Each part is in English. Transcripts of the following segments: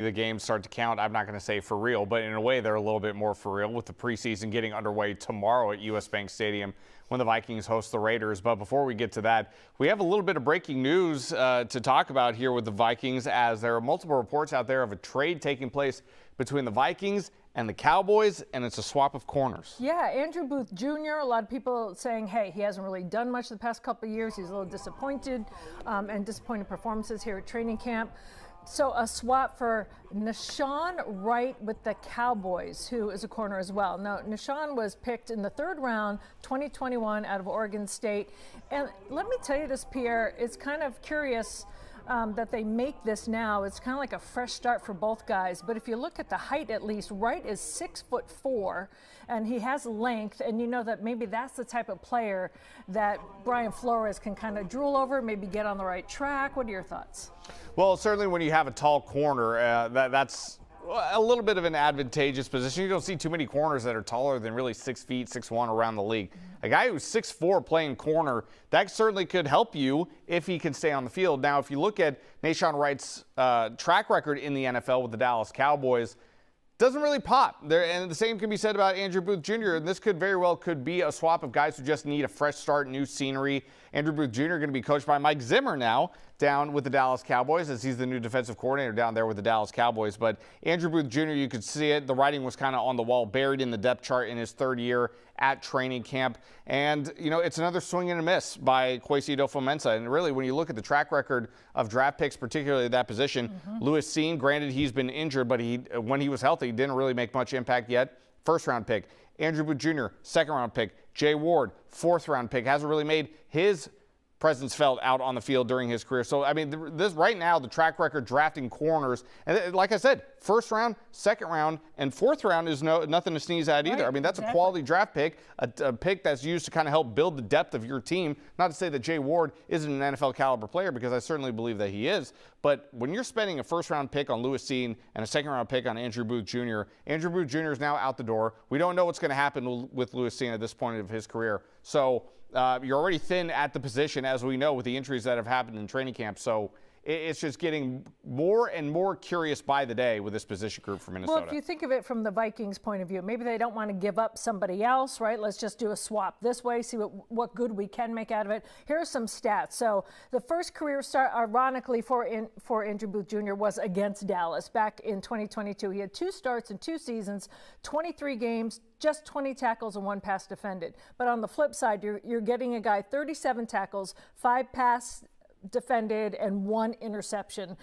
The games start to count. I'm not going to say for real, but in a way they're a little bit more for real with the preseason getting underway tomorrow at US Bank Stadium when the Vikings host the Raiders. But before we get to that, we have a little bit of breaking news to talk about here with the Vikings, as there are multiple reports out there of a trade taking place between the Vikings and the Cowboys, and it's a swap of corners. Yeah, Andrew Booth Jr., a lot of people saying, hey, he hasn't really done much the past couple of years. He's a little disappointed and disappointing performances here at training camp. So a swap for Nahshon Wright with the Cowboys, who is a corner as well. Now, Nahshon was picked in the 3rd round, 2021, out of Oregon State. And let me tell you this, Pierre, it's kind of curious that they make this now. It's kind of like a fresh start for both guys. But if you look at the height, at least, Wright is 6'4", and he has length. And you know that maybe that's the type of player that Brian Flores can kind of drool over, maybe get on the right track. What are your thoughts? Well, certainly when you have a tall corner, that's a little bit of an advantageous position. You don't see too many corners that are taller than really 6 feet, 6'1" around the league. A guy who's 6'4" playing corner, that certainly could help you if he can stay on the field. Now, if you look at Nahshon Wright's track record in the NFL with the Dallas Cowboys, doesn't really pop there, and the same can be said about Andrew Booth Jr. And this could very well be a swap of guys who just need a fresh start, new scenery. Andrew Booth Jr. going to be coached by Mike Zimmer now down with the Dallas Cowboys, as he's the new defensive coordinator down there with the Dallas Cowboys. But Andrew Booth Jr., you could see it. The writing was kind of on the wall, buried in the depth chart in his 3rd year at training camp. And, you know, it's another swing and a miss by Kwesi Adofo-Mensah. And really, when you look at the track record of draft picks, particularly at that position, Louis-Cine, granted he's been injured, but when he was healthy, he didn't really make much impact yet. 1st round pick. Andrew Booth Jr., 2nd round pick. Jay Ward, 4th round pick. Hasn't really made his presence felt out on the field during his career. So, I mean, this right now, the track record drafting corners, and like I said, 1st round, 2nd round, and 4th round is nothing to sneeze at either. Right, I mean, that's a quality draft pick, a pick that's used to kind of help build the depth of your team. Not to say that Jay Ward isn't an NFL caliber player, because I certainly believe that he is. But when you're spending a 1st round pick on Louis-Cine and a 2nd round pick on Andrew Booth Jr., Andrew Booth Jr. is now out the door. We don't know what's going to happen with Louis-Cine at this point of his career. So you're already thin at the position, as we know, with the injuries that have happened in training camp. So it's just getting more and more curious by the day with this position group for Minnesota. Well, if you think of it from the Vikings' point of view, maybe they don't want to give up somebody else, right? Let's just do a swap this way, see what good we can make out of it. Here are some stats. So the first career start, ironically, for Andrew Booth Jr. was against Dallas back in 2022. He had 2 starts in 2 seasons, 23 games, just 20 tackles and 1 pass defended. But on the flip side, you're getting a guy 37 tackles, 5 pass defended, and 1 interception.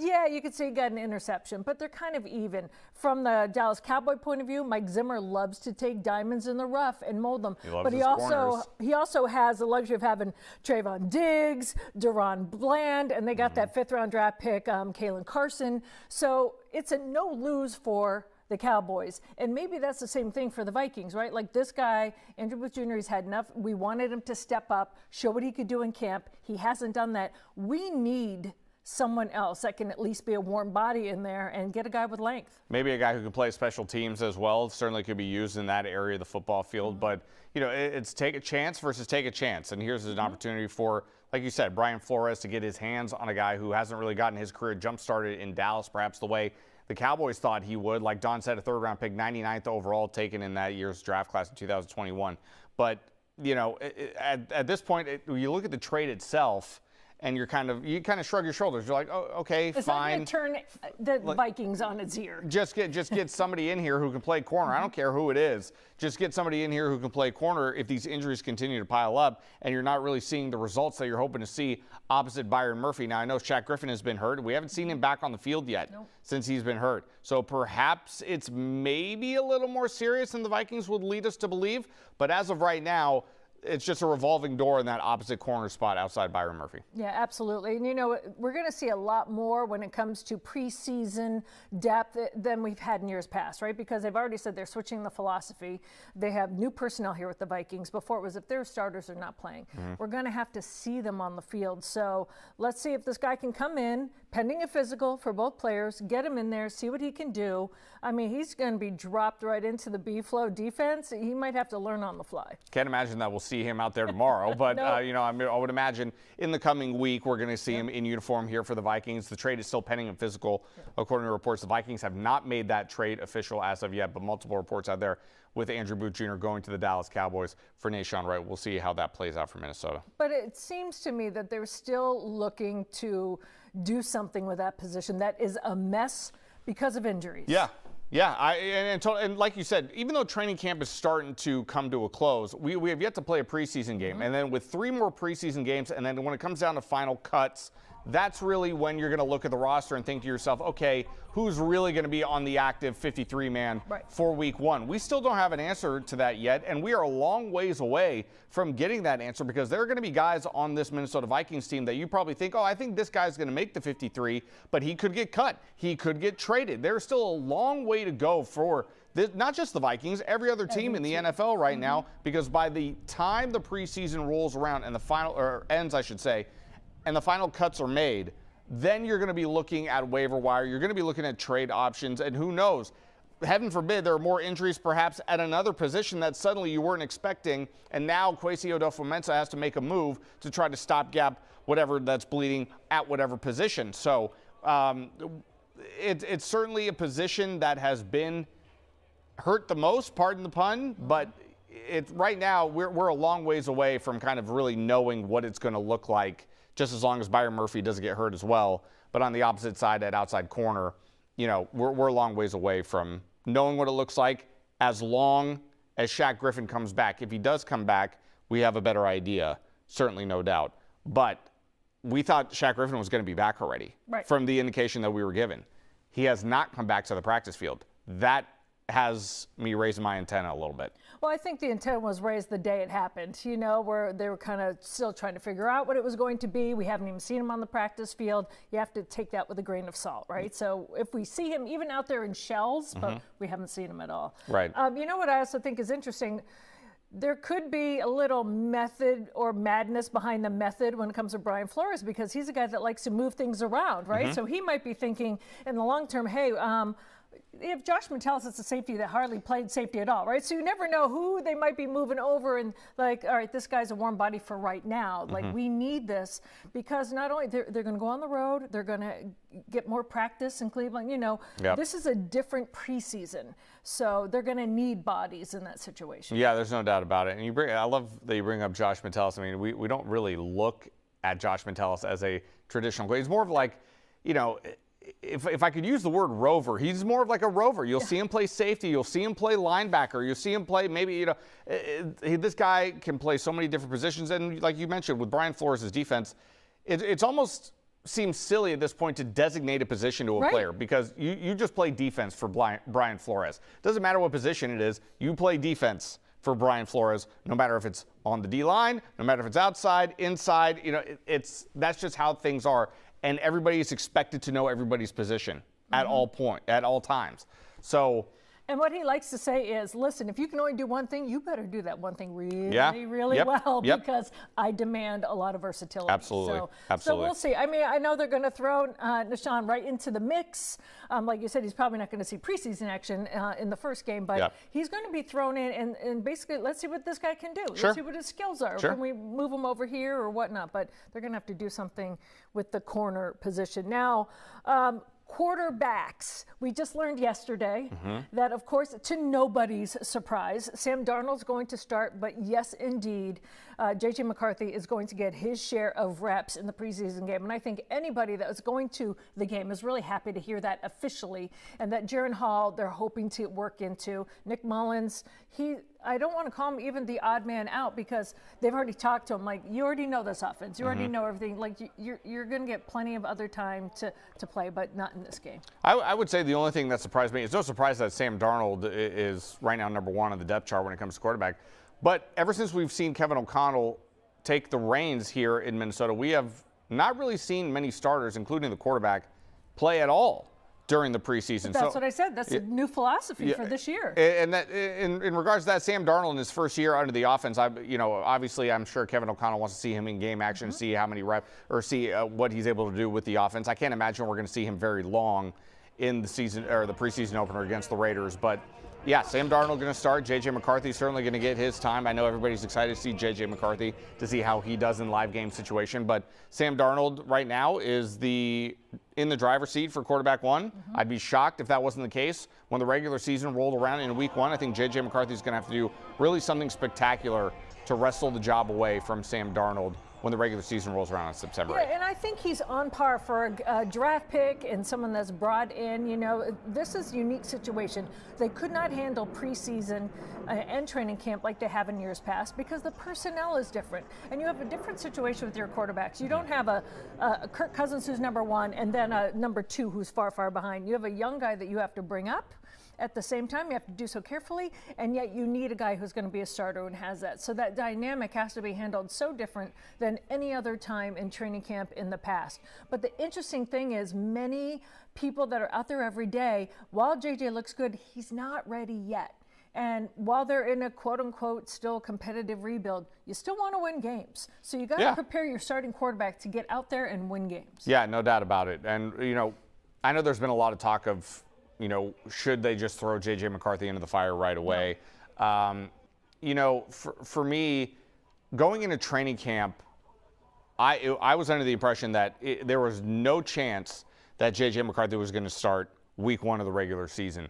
Yeah, you could say he got an interception, but they're kind of even. From the Dallas Cowboy point of view, Mike Zimmer loves to take diamonds in the rough and mold them. But he also has the luxury of having Trayvon Diggs, Deron Bland, and they got that 5th round draft pick, Kalen Carson. So it's a no-lose for the Cowboys. And maybe that's the same thing for the Vikings, right? Like this guy, Andrew Booth Jr., he's had enough. We wanted him to step up, show what he could do in camp. He hasn't done that. We need someone else that can at least be a warm body in there and get a guy with length. Maybe a guy who can play special teams as well. Certainly could be used in that area of the football field. But, you know, it's take a chance versus take a chance. And here's an opportunity for, like you said, Brian Flores to get his hands on a guy who hasn't really gotten his career jump-started in Dallas, perhaps the way the Cowboys thought he would. Like Don said, a 3rd round pick, 99th overall, taken in that year's draft class in 2021. But, you know, at this point, you look at the trade itself, and you kind of shrug your shoulders. You're like, oh, okay, it's fine. It's not going to turn the Vikings on its ear. Just get somebody in here who can play corner. I don't care who it is. Just get somebody in here who can play corner if these injuries continue to pile up and you're not really seeing the results that you're hoping to see opposite Byron Murphy. Now, I know Shaq Griffin has been hurt. We haven't seen him back on the field yet since he's been hurt. So perhaps it's maybe a little more serious than the Vikings would lead us to believe. But as of right now, it's just a revolving door in that opposite corner spot outside Byron Murphy. Yeah, absolutely. And, you know, we're going to see a lot more when it comes to preseason depth than we've had in years past, right? Because they've already said they're switching the philosophy. They have new personnel here with the Vikings. Before it was if their starters are not playing. We're going to have to see them on the field. So let's see if this guy can come in, pending a physical for both players, get him in there, see what he can do. I mean, he's going to be dropped right into the B-flow defense. He might have to learn on the fly. Can't imagine that we'll see him out there tomorrow, but No. you know, I would imagine in the coming week we're going to see him in uniform here for the Vikings. The trade is still pending and physical, according to reports. The Vikings have not made that trade official as of yet, but multiple reports out there with Andrew Booth Jr. going to the Dallas Cowboys for Nahshon Wright. We'll see how that plays out for Minnesota. But it seems to me that they're still looking to do something with that position that is a mess because of injuries. Yeah. Yeah, and like you said, even though training camp is starting to come to a close, we have yet to play a preseason game. And then with 3 more preseason games, and then when it comes down to final cuts, that's really when you're going to look at the roster and think to yourself, okay, who's really going to be on the active 53-man for week 1? We still don't have an answer to that yet, and we are a long ways away from getting that answer because there are going to be guys on this Minnesota Vikings team that you probably think, oh, I think this guy's going to make the 53, but he could get cut. He could get traded. There's still a long way to go for this, not just the Vikings, every other team in the NFL right now, because by the time the preseason rolls around and the final, or ends, I should say, and the final cuts are made, then you're going to be looking at waiver wire. You're going to be looking at trade options, and who knows? Heaven forbid there are more injuries perhaps at another position that suddenly you weren't expecting, and now Kwesi Odofe-Mensah has to make a move to try to stopgap whatever that's bleeding at whatever position. So it's certainly a position that has been hurt the most, pardon the pun, but right now we're a long ways away from kind of really knowing what it's going to look like, just as long as Byron Murphy doesn't get hurt as well. But on the opposite side, at outside corner, you know, we're a long ways away from knowing what it looks like as long as Shaq Griffin comes back. If he does come back, we have a better idea, certainly, no doubt. But we thought Shaq Griffin was going to be back already from the indication that we were given. He has not come back to the practice field. That has me raising my antenna a little bit. Well, I think the antenna was raised the day it happened, you know, where they were kind of still trying to figure out what it was going to be. We haven't even seen him on the practice field. You have to take that with a grain of salt, right? So if we see him even out there in shells, but we haven't seen him at all. Right. You know what I also think is interesting? There could be a little method or madness behind the method when it comes to Brian Flores, because he's a guy that likes to move things around, right? So he might be thinking in the long term, hey, if Josh Metellus is a safety that hardly played safety at all, right? So you never know who they might be moving over and like, all right, this guy's a warm body for right now. Like, we need this because not only they're going to go on the road, they're going to get more practice in Cleveland. You know, this is a different preseason. So they're going to need bodies in that situation. Yeah, there's no doubt about it. And I love that you bring up Josh Metellus. I mean, we don't really look at Josh Metellus as a traditional player. He's more of like, you know, if I could use the word rover, he's more of like a rover. You'll see him play safety. You'll see him play linebacker. You'll see him play maybe, you know, this guy can play so many different positions. And like you mentioned, with Brian Flores' defense, it's almost seems silly at this point to designate a position to a player because you just play defense for Brian Flores. Doesn't matter what position it is. You play defense for Brian Flores, no matter if it's on the D-line, no matter if it's outside, inside. You know, that's just how things are. And everybody is expected to know everybody's position at all times. So, and what he likes to say is, listen, if you can only do one thing, you better do that one thing really well because I demand a lot of versatility. Absolutely. So we'll see. I mean, I know they're going to throw Nahshon right into the mix. Like you said, he's probably not going to see preseason action in the first game, but he's going to be thrown in and basically let's see what this guy can do. Let's see what his skills are. Can we move him over here or whatnot? But they're going to have to do something with the corner position. Now, quarterbacks. We just learned yesterday that, of course, to nobody's surprise, Sam Darnold's going to start, but yes, indeed, J.J. McCarthy is going to get his share of reps in the preseason game. And I think anybody that was going to the game is really happy to hear that officially, and that Jaron Hall, they're hoping to work into. Nick Mullins, I don't want to call him even the odd man out because they've already talked to him. Like, you already know this offense. You already know everything. Like, you're going to get plenty of other time to play, but not in this game. I would say the only thing that surprised me, it's no surprise that Sam Darnold is right now #1 on the depth chart when it comes to quarterback. But ever since we've seen Kevin O'Connell take the reins here in Minnesota, we have not really seen many starters, including the quarterback, play at all during the preseason. That's what I said. That's a new philosophy for this year. And that, in regards to that, Sam Darnold in his first year under the offense, obviously I'm sure Kevin O'Connell wants to see him in game action, see how many reps, or see what he's able to do with the offense. I can't imagine we're going to see him very long in the season or the preseason opener against the Raiders. But yeah, Sam Darnold going to start. J.J. McCarthy certainly going to get his time. I know everybody's excited to see J.J. McCarthy to see how he does in live game situation. But Sam Darnold right now is in the driver's seat for quarterback one. I'd be shocked if that wasn't the case. When the regular season rolled around in week one, I think J.J. McCarthy is going to have to do really something spectacular to wrestle the job away from Sam Darnold when the regular season rolls around on September 8th. Yeah, and I think he's on par for a draft pick and someone that's brought in. You know, this is a unique situation. They could not handle preseason and training camp like they have in years past because the personnel is different. And you have a different situation with your quarterbacks. You don't have a Kirk Cousins who's number one and then a number two who's far, far behind. You have a young guy that you have to bring up. At the same time, you have to do so carefully, and yet you need a guy who's going to be a starter and has that. So that dynamic has to be handled so different than any other time in training camp in the past. But the interesting thing is many people that are out there every day, while JJ looks good, he's not ready yet. And while they're in a quote-unquote still competitive rebuild, you still want to win games. So you got to prepare your starting quarterback to get out there and win games. Yeah, no doubt about it. And, you know, I know there's been a lot of talk of, you know, should they just throw J.J. McCarthy into the fire right away? You know, for me, going into training camp, I was under the impression that there was no chance that J.J. McCarthy was going to start week one of the regular season.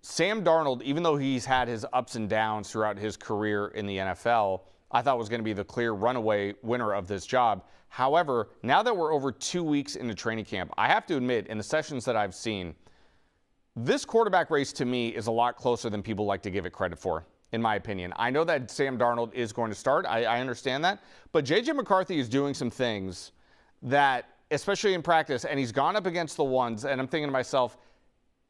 Sam Darnold, even though he's had his ups and downs throughout his career in the NFL, I thought was going to be the clear runaway winner of this job. However, now that we're over 2 weeks into training camp, I have to admit, in the sessions that I've seen, this quarterback race to me is a lot closer than people like to give it credit for, in my opinion. I know that Sam Darnold is going to start. I understand that. But J.J. McCarthy is doing some things that, especially in practice, and he's gone up against the ones, and I'm thinking to myself,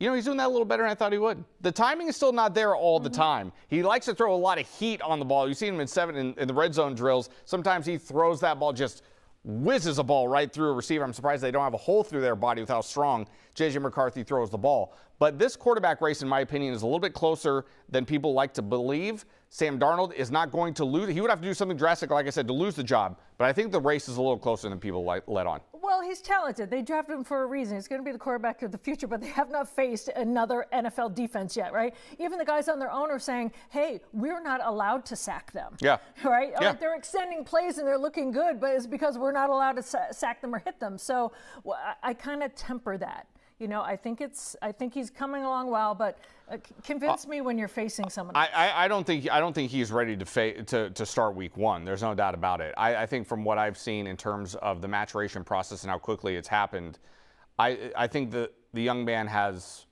you know, he's doing that a little better than I thought he would. The timing is still not there all the time. He likes to throw a lot of heat on the ball. You've seen him in the red zone drills. Sometimes he throws that ball, just whizzes a ball right through a receiver. I'm surprised they don't have a hole through their body with how strong J.J. McCarthy throws the ball. But this quarterback race, in my opinion, is a little bit closer than people like to believe. Sam Darnold is not going to lose. He would have to do something drastic, like I said, to lose the job. But I think the race is a little closer than people let on. Well, he's talented. They drafted him for a reason. He's going to be the quarterback of the future, but they have not faced another NFL defense yet, right? Even the guys on their own are saying, hey, we're not allowed to sack them. Yeah. Right? Yeah. Like they're extending plays and they're looking good, but it's because we're not allowed to sack them or hit them. So I kind of temper that. You know, I think he's coming along well, but convince me when you're facing someone. I don't think he's ready to start week one. There's no doubt about it. I think from what I've seen in terms of the maturation process and how quickly it's happened, I think the young man has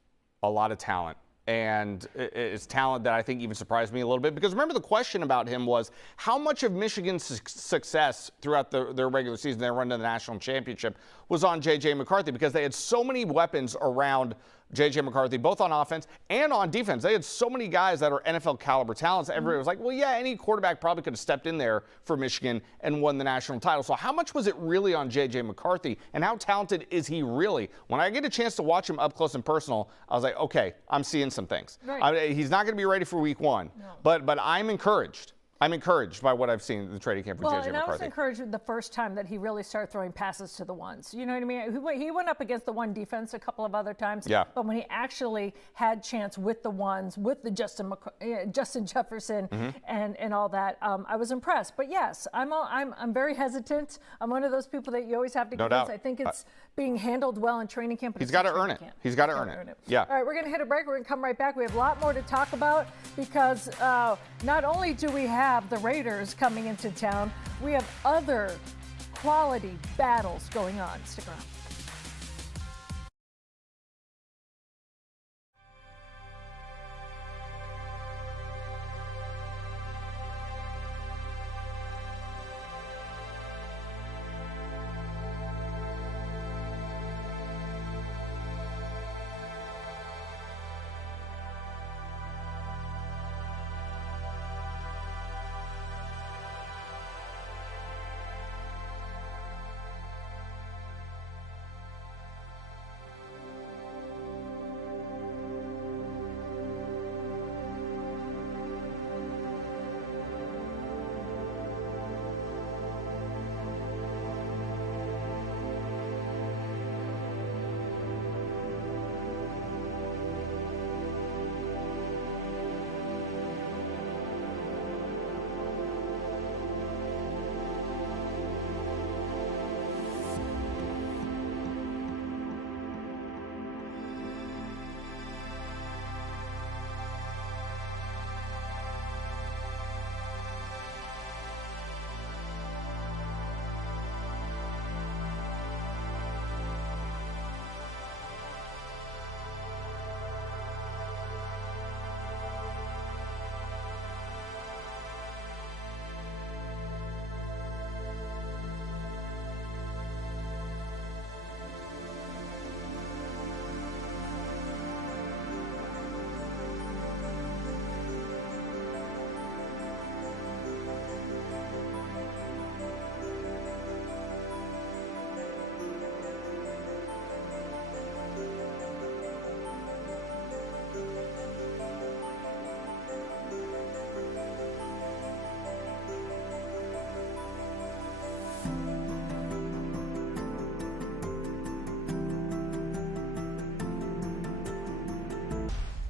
a lot of talent. And it's talent that I think even surprised me a little bit. Because remember, the question about him was how much of Michigan's success throughout their regular season, their run to the national championship, was on J.J. McCarthy, because they had so many weapons around J.J. McCarthy, both on offense and on defense. They had so many guys that are NFL caliber talents. Everybody was like, well, yeah, any quarterback probably could have stepped in there for Michigan and won the national title. So how much was it really on J.J. McCarthy, and how talented is he really? When I get a chance to watch him up close and personal, I was like, okay, I'm seeing some things. Right. He's not going to be ready for week one, but I'm encouraged. I'm encouraged by what I've seen in the training camp with J.J. McCarthy. I was encouraged the first time that he really started throwing passes to the ones. You know what I mean? He went up against the one defense a couple of other times. Yeah. But when he actually had chance with the ones, with the Justin Jefferson and all that, I was impressed. But yes, I'm very hesitant. I'm one of those people that you always have to convince. I think it's being handled well in training camp. He's got to earn it. He's got to earn it. Yeah. All right, we're going to hit a break. We're going to come right back. We have a lot more to talk about because not only do we have the Raiders coming into town, we have other quality battles going on. Stick around.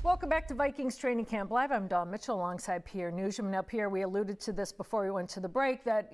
Welcome back to Vikings Training Camp Live. I'm Dawn Mitchell alongside Pierre Nugent. Now, Pierre, we alluded to this before we went to the break that,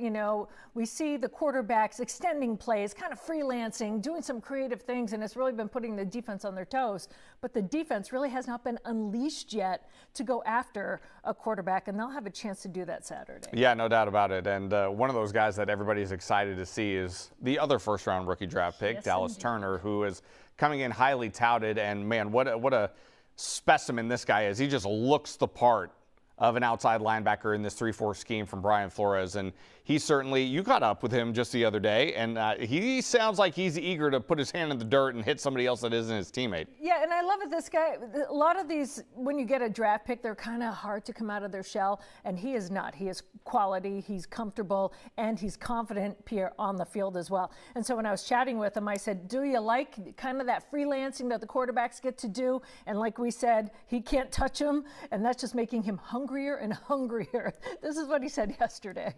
we see the quarterbacks extending plays, kind of freelancing, doing some creative things, and it's really been putting the defense on their toes. But the defense really has not been unleashed yet to go after a quarterback, and they'll have a chance to do that Saturday. Yeah, no doubt about it. And one of those guys that everybody's excited to see is the other first-round rookie draft pick, Yes, Dallas indeed. Turner, who is coming in highly touted. And, man, what a specimen this guy is. He just looks the part of an outside linebacker in this 3-4 scheme from Brian Flores. And he certainly, you caught up with him just the other day, and he sounds like he's eager to put his hand in the dirt and hit somebody else that isn't his teammate. Yeah, and I love it. This guy, a lot of these, when you get a draft pick, they're kind of hard to come out of their shell, and he is not. He is quality, he's comfortable, and he's confident, Pierre, on the field as well. And so when I was chatting with him, I said, do you like kind of that freelancing that the quarterbacks get to do? And like we said, he can't touch him, and that's just making him hungrier and hungrier. This is what he said yesterday.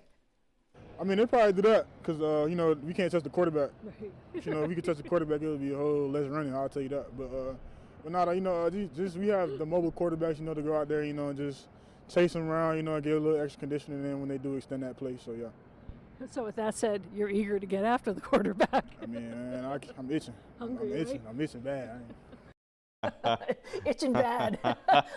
I mean, they probably do that because, we can't touch the quarterback. Right. If we could touch the quarterback, it would be a whole less running, I'll tell you that. But not, just we have the mobile quarterbacks, to go out there, and just chase them around, get a little extra conditioning in when they do extend that play. So, yeah. So with that said, you're eager to get after the quarterback. I mean, man, I'm itching. Hungry, I'm itching. right? I'm itching bad. Itching bad.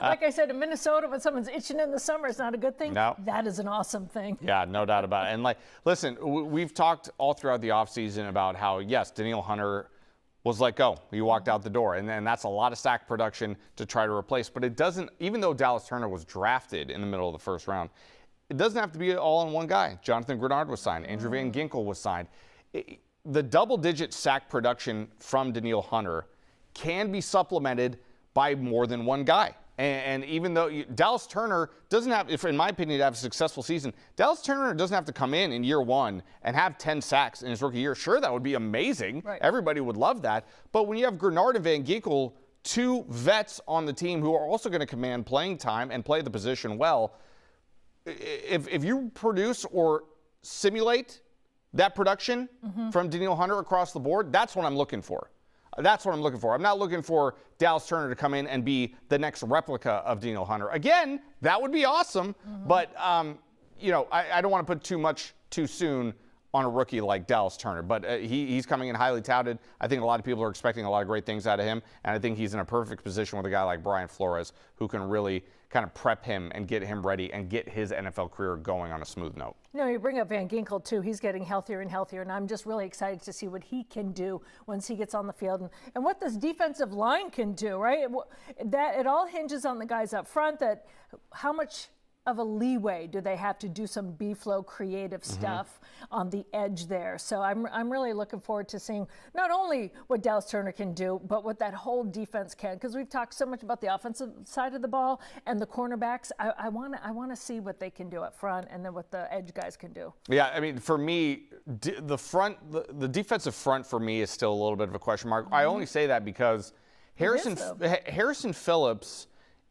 Like I said, in Minnesota, when someone's itching in the summer, it's not a good thing. No. That is an awesome thing. Yeah, no doubt about it. And, listen, we've talked all throughout the offseason about how, yes, Danielle Hunter was let go. He walked out the door, and then that's a lot of sack production to try to replace. But it doesn't, even though Dallas Turner was drafted in the middle of the first round, it doesn't have to be all on one guy. Jonathan Grenard was signed. Andrew Van Ginkel was signed. The double-digit sack production from Danielle Hunter can be supplemented by more than one guy. And even though Dallas Turner doesn't have, in my opinion, to have a successful season, Dallas Turner doesn't have to come in year one and have 10 sacks in his rookie year. Sure, that would be amazing. Right. Everybody would love that. But when you have Grenard and Van Ginkel, two vets on the team who are also going to command playing time and play the position well, if you produce or simulate that production from Danielle Hunter across the board, that's what I'm looking for. That's what I'm looking for. I'm not looking for Dallas Turner to come in and be the next replica of Danielle Hunter. Again, that would be awesome, but I don't want to put too much too soon on a rookie like Dallas Turner. But he's coming in highly touted. I think a lot of people are expecting a lot of great things out of him, and I think he's in a perfect position with a guy like Brian Flores who can really kind of prep him and get him ready and get his NFL career going on a smooth note. You bring up Van Ginkel, too. He's getting healthier and healthier, and I'm just really excited to see what he can do once he gets on the field and what this defensive line can do, right? That it all hinges on the guys up front, that how much of a leeway do they have to do some B-flow creative stuff on the edge there. So I'm really looking forward to seeing not only what Dallas Turner can do, but what that whole defense can, because we've talked so much about the offensive side of the ball and the cornerbacks. I want to see what they can do up front and then what the edge guys can do. Yeah, I mean, for me, the defensive front for me is still a little bit of a question mark. I only say that because Harrison Phillips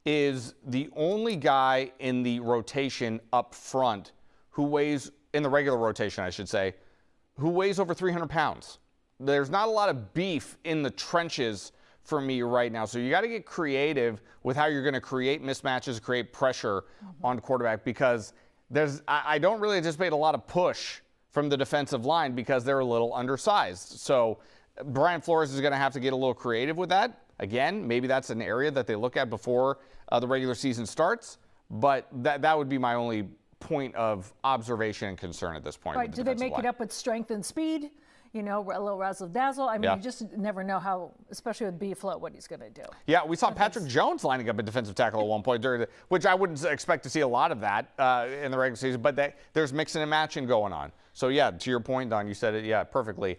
is the only guy in the rotation up front who weighs, in the regular rotation, I should say, who weighs over 300 pounds. There's not a lot of beef in the trenches for me right now. So you got to get creative with how you're going to create mismatches, create pressure on quarterback, because I don't really anticipate a lot of push from the defensive line because they're a little undersized. So Brian Flores is going to have to get a little creative with that. Again, maybe that's an area that they look at before the regular season starts, but that would be my only point of observation and concern at this point. Right, do they make it up with strength and speed? A little razzle-dazzle. I mean, you just never know how, especially with B-flow, what he's going to do. Yeah, we saw Patrick Jones lining up at defensive tackle at one point, which I wouldn't expect to see a lot of that in the regular season, but there's mixing and matching going on. So, yeah, to your point, Don, you said it, perfectly.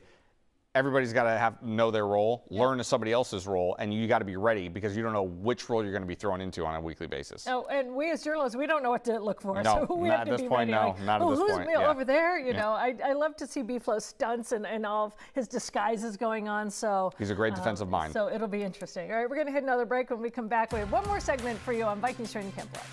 Everybody's got to know their role, learn somebody else's role, and you got to be ready because you don't know which role you're going to be thrown into on a weekly basis. Oh, and we as journalists, we don't know what to look for. No, so we have to be ready. Not at this point. Who's over there? I love to see B-Flow stunts and all of his disguises going on. So he's a great defensive mind. So it'll be interesting. All right, we're going to hit another break. When we come back, we have one more segment for you on Vikings Training Camp Live.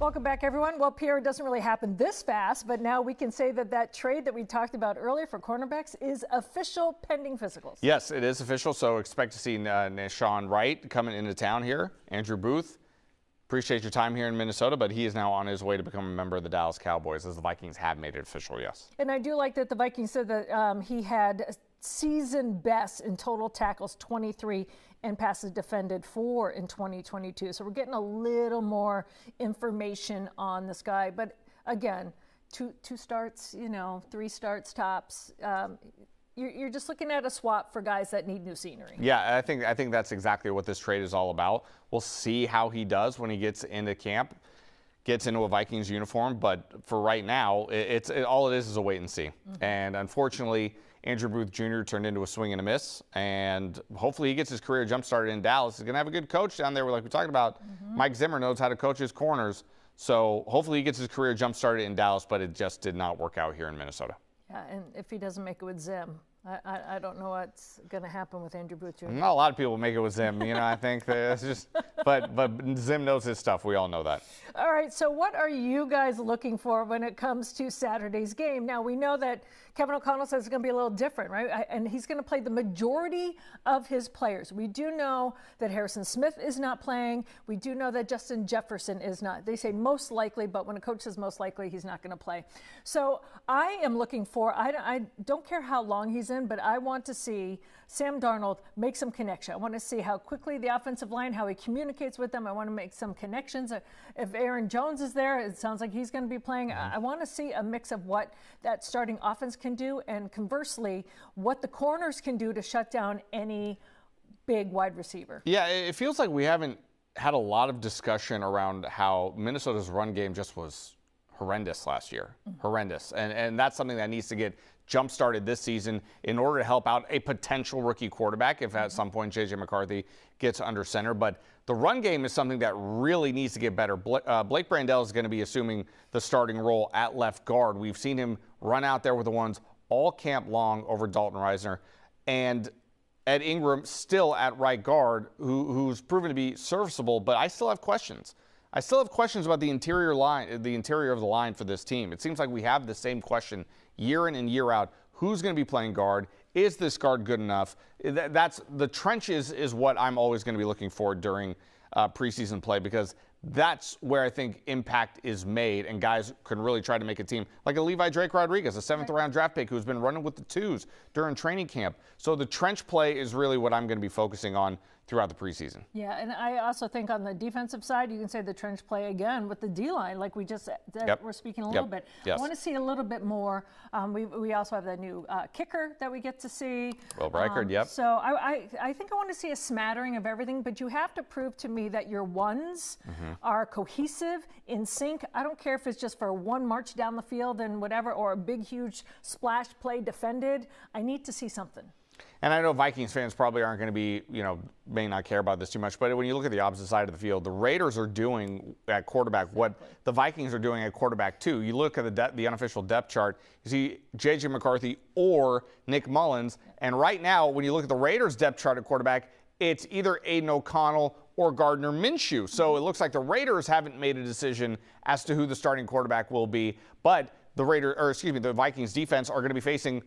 Welcome back, everyone. Well, Pierre, it doesn't really happen this fast, but now we can say that that trade that we talked about earlier for cornerbacks is official pending physicals. Yes, it is official, so expect to see Nashawn Wright coming into town here. Andrew Booth, appreciate your time here in Minnesota, but he is now on his way to become a member of the Dallas Cowboys, as the Vikings have made it official, yes. And I do like that the Vikings said that he had season best in total tackles, 23, and passes defended 4 in 2022. So we're getting a little more information on this guy. But again, two starts, 3 starts tops. You're just looking at a swap for guys that need new scenery. Yeah, I think that's exactly what this trade is all about. We'll see how he does when he gets into camp, gets into a Vikings uniform. But for right now, all it is a wait and see. Mm-hmm. And unfortunately, Andrew Booth Jr. turned into a swing and a miss, and hopefully he gets his career jump-started in Dallas. He's going to have a good coach down there, like we talked about. Mm-hmm. Mike Zimmer knows how to coach his corners, so hopefully he gets his career jump-started in Dallas, but it just did not work out here in Minnesota. Yeah, and if he doesn't make it with Zim, I don't know what's going to happen with Andrew Booth Jr. Not a lot of people make it with Zim, I think that's just, but Zim knows his stuff. We all know that. All right, so what are you guys looking for when it comes to Saturday's game? Now, we know that Kevin O'Connell says it's going to be a little different, right? And he's going to play the majority of his players. We do know that Harrison Smith is not playing. We do know that Justin Jefferson is not. They say most likely, but when a coach says most likely, he's not going to play. So I am looking for, I don't care how long he's in, but I want to see Sam Darnold make some connection. I want to see how quickly the offensive line, how he communicates with them. I want to make some connections. If Aaron Jones is there, it sounds like he's going to be playing. I want to see a mix of what that starting offense can do, and conversely, what the corners can do to shut down any big wide receiver. Yeah, it feels like we haven't had a lot of discussion around how Minnesota's run game just was horrendous last year. Mm-hmm. Horrendous. And that's something that needs to get jump-started this season in order to help out a potential rookie quarterback if at some point J.J. McCarthy gets under center. But the run game is something that really needs to get better. Blake Brandel is going to be assuming the starting role at left guard. We've seen him run out there with the ones all camp long over Dalton Reisner. And Ed Ingram still at right guard, who's proven to be serviceable, but I still have questions. I still have questions about the interior of the line for this team. It seems like we have the same question year in and year out. Who's going to be playing guard? Is this guard good enough? That's the trenches is what I'm always going to be looking for during preseason play, because that's where I think impact is made and guys can really try to make a team. Like a Levi Drake Rodriguez, a 7th round draft pick who's been running with the 2s during training camp. So the trench play is really what I'm going to be focusing on throughout the preseason. Yeah, and I also think on the defensive side, you can say the trench play again with the D-line, like we just we're speaking a little bit. Yes. I want to see a little bit more. We also have the new kicker that we get to see. Will Reichard, yep. So I think I want to see a smattering of everything, but you have to prove to me that your ones are cohesive, in sync. I don't care if it's just for one march down the field and whatever, or a big, huge splash play defended. I need to see something. And I know Vikings fans probably aren't going to be, may not care about this too much, but when you look at the opposite side of the field, the Raiders are doing at quarterback what the Vikings are doing at quarterback too. You look at the unofficial depth chart, you see J.J. McCarthy or Nick Mullins, and right now when you look at the Raiders depth chart at quarterback, it's either Aiden O'Connell or Gardner Minshew. So it looks like the Raiders haven't made a decision as to who the starting quarterback will be, but the Vikings defense are going to be facing,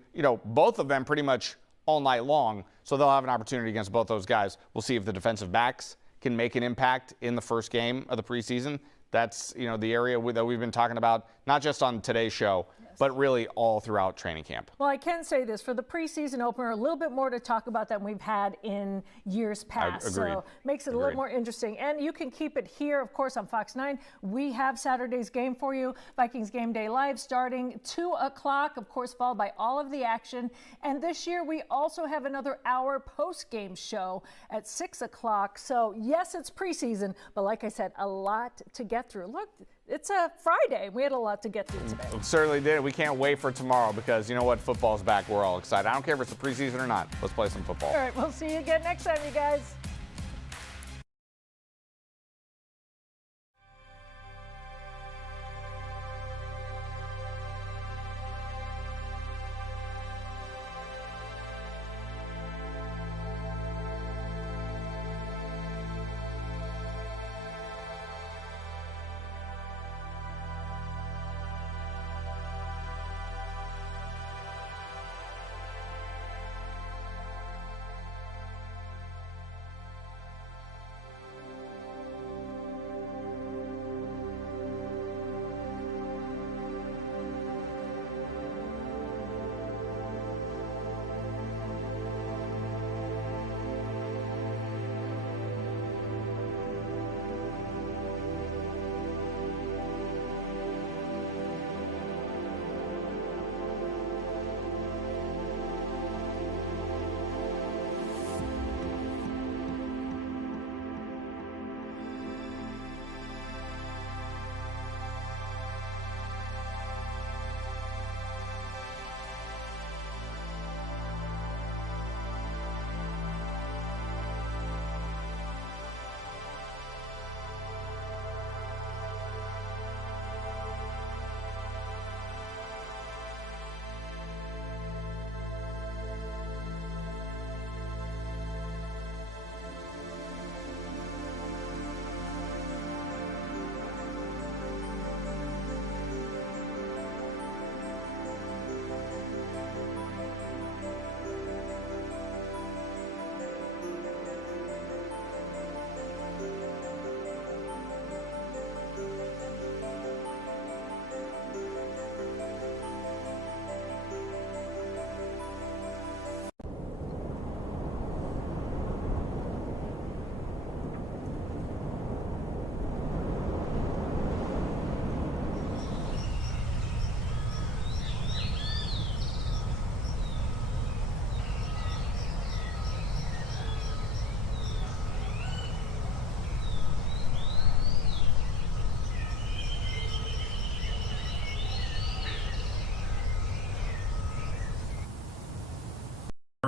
both of them pretty much all night long, so they'll have an opportunity against both those guys. We'll see if the defensive backs can make an impact in the first game of the preseason. That's the area that we've been talking about, not just on today's show, but really all throughout training camp. Well, I can say this, for the preseason opener, a little bit more to talk about than we've had in years past. Agreed. So makes it a little more interesting. And you can keep it here, of course, on Fox 9. We have Saturday's game for you, Vikings Game Day Live, starting 2 o'clock, of course, followed by all of the action. And this year, we also have another hour post-game show at 6 o'clock. So, yes, it's preseason, but like I said, a lot to get through. Look, it's a Friday. We had a lot to get through today. We certainly did. We can't wait for tomorrow because you know what? Football's back. We're all excited. I don't care if it's the preseason or not. Let's play some football. All right, we'll see you again next time, you guys.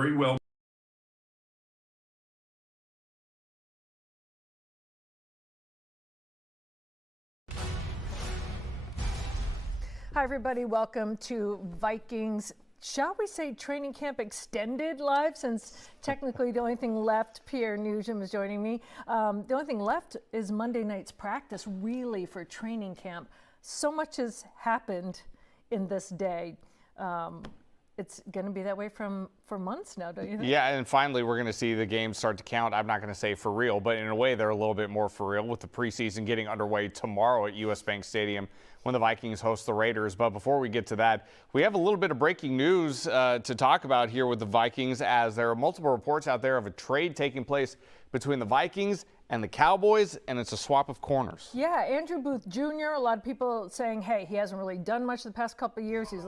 very well. Hi, everybody. Welcome to Vikings, shall we say, training camp extended live, since technically the only thing left, Pierre Nugent was joining me. The only thing left is Monday night's practice, really, for training camp. So much has happened in this day. It's going to be that way for months now, don't you think? Yeah, and finally we're going to see the games start to count. I'm not going to say for real, but in a way they're a little bit more for real, with the preseason getting underway tomorrow at US Bank Stadium when the Vikings host the Raiders. But before we get to that, we have a little bit of breaking news to talk about here with the Vikings, as there are multiple reports out there of a trade taking place between the Vikings and the Cowboys, and it's a swap of corners. Yeah, Andrew Booth Jr., a lot of people saying, hey, he hasn't really done much the past couple of years. He's